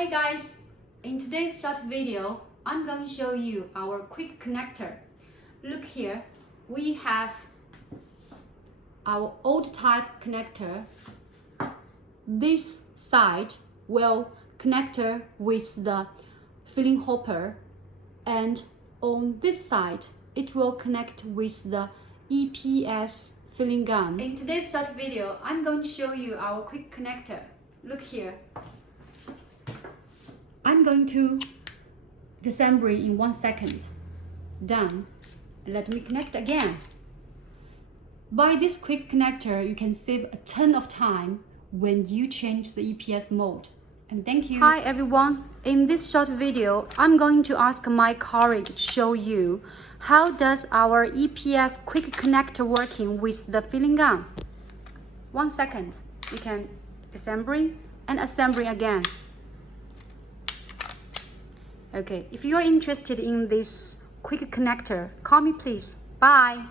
Hey guys, in today's short video, I'm going to show you our quick connector. Look here, we have our old type connector. This side will connector with the filling hopper, and on this side it will connect with the EPS filling gun. In today's short video, I'm going to show you our quick connector. Look here. I'm going to disassemble in 1 second. Done. Let me connect again. By this quick connector, you can save a ton of time when you change the EPS mode. And thank you. Hi everyone. In this short video, I'm going to ask my colleague to show you how does our EPS quick connector working with the filling gun. 1 second. You can disassemble and assemble again. Okay, if you're interested in this quick connector, call me please. Bye.